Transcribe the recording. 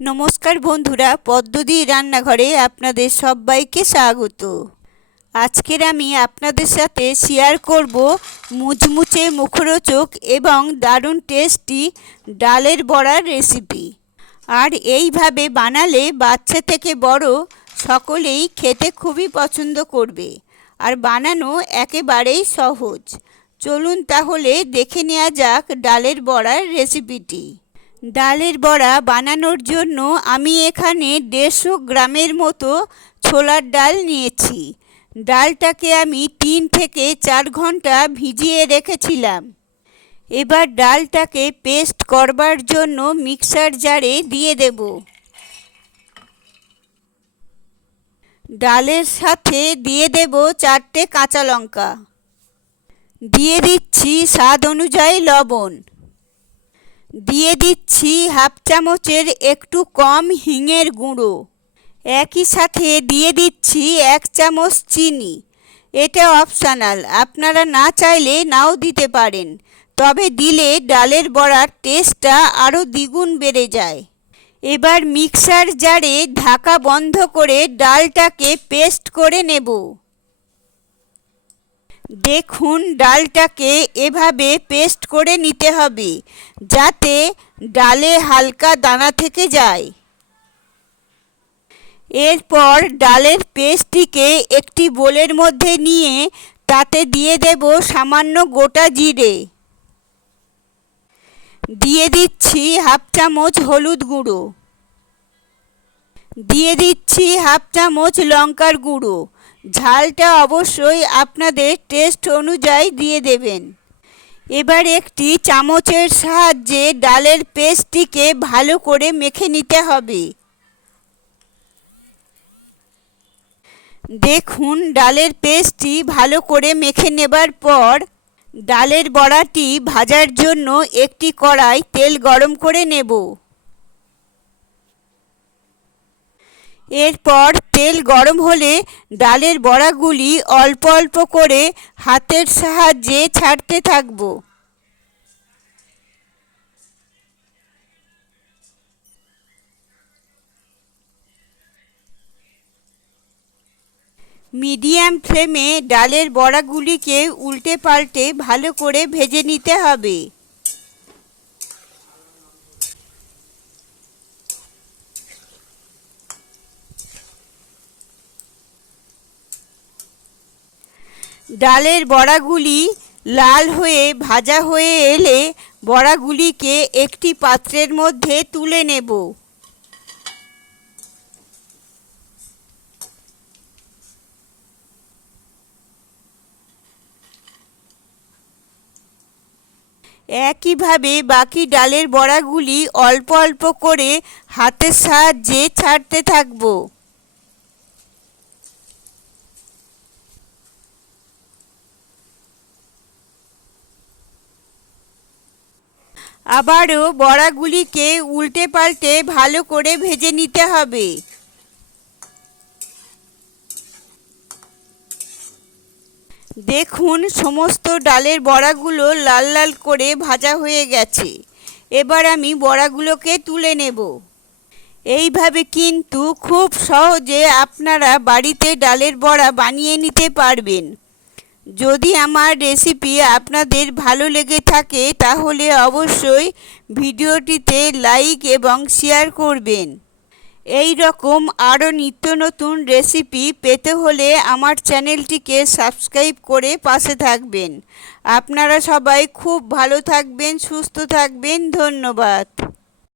নমস্কার বন্ধুরা, পদ্মদি রান্নাঘরে আপনাদের সবাইকে স্বাগত। আজকের আমি আপনাদের সাথে শেয়ার করব মুচমুচে মুখরোচক এবং দারুণ টেস্টি ডালের বড়ার রেসিপি। আর এইভাবে বানালে বাচ্চা থেকে বড় সকলেই খেতে খুবই পছন্দ করবে। আর বানানো একেবারেই সহজ। চলুন তাহলে দেখে নেওয়া যাক ডালের বড়ার রেসিপিটি। ডালের বড়া বানানোর জন্য আমি এখানে 150 গ্রামের মতো ছোলার ডাল নিয়েছি। ডালটাকে আমি 3 থেকে 4 ঘন্টা ভিজিয়ে রেখেছিলাম। এবার ডালটাকে পেস্ট করবার জন্য মিক্সার জারে দিয়ে দেব। ডালের সাথে দিয়ে দেব 4টে কাঁচা লঙ্কা। দিয়ে দিচ্ছি স্বাদ অনুযায়ী লবণ। দিয়ে দিচ্ছি হাফ চামচের একটু কম হিঙের গুঁড়ো। একই সাথে দিয়ে দিচ্ছি 1 চামচ চিনি। এটা অপশনাল, আপনারা না চাইলে নাও দিতে পারেন, তবে দিলে ডালের বড়ার টেস্টটা আরও দ্বিগুণ বেড়ে যায়। এবার মিক্সার জারে ঢাকা বন্ধ করে ডালটাকে পেস্ট করে নেব। দেখুন, ডালটাকে এভাবে পেস্ট করে নিতে হবে যাতে ডালে হালকা দানা থেকে যায়। এরপর ডালের পেস্টটিকে একটি বোলের মধ্যে নিয়ে তাতে দিয়ে দেব সামান্য গোটা জিরে। দিয়ে দিচ্ছি হাফ চামচ হলুদ গুঁড়ো। দিয়ে দিচ্ছি হাফ চামচ লঙ্কার গুঁড়ো। ঝালটা অবশ্যই আপনাদের টেস্ট অনুযায়ী দিয়ে দেবেন। এবার একটি চামচের সাহায্যে ডালের পেস্টটিকে ভালো করে মেখে নিতে হবে। দেখুন, ডালের পেস্টটি ভালো করে মেখে নেবার পর ডালের বড়াটি ভাজার জন্য একটি কড়াই তেল গরম করে নেব। এরপর তেল গরম হলে ডালের বড়াগুলি অল্প অল্প করে হাতের সাহায্যে ছাড়তে থাকব। মিডিয়াম ফ্লেমে ডালের বড়াগুলিকে উল্টে পাল্টে ভালো করে ভেজে নিতে হবে। ডালের বড়াগুলি লাল হয়ে ভাজা হয়ে এলে বড়াগুলিকে একটি পাত্রের মধ্যে তুলে নেব। একইভাবে বাকি ডালের বড়াগুলি অল্প অল্প করে হাতের সাহায্যে ছাড়তে থাকব। আবারও বড়াগুলিকে উল্টে পাল্টে ভালো করে ভেজে নিতে হবে। দেখুন, সমস্ত ডালের বড়াগুলো লাল লাল করে ভাজা হয়ে গেছে। এবার আমি বড়াগুলোকে তুলে নেব। এইভাবে কিন্তু খুব সহজে আপনারা বাড়িতে ডালের বড়া বানিয়ে নিতে পারবেন। যদি আমার রেসিপি আপনাদের ভালো লেগে থাকে তাহলে অবশ্যই ভিডিওটিতে লাইক এবং শেয়ার করবেন। এই রকম আরও নিত্য নতুন রেসিপি পেতে হলে আমার চ্যানেলটিকে সাবস্ক্রাইব করে পাশে থাকবেন। আপনারা সবাই খুব ভালো থাকবেন, সুস্থ থাকবেন। ধন্যবাদ।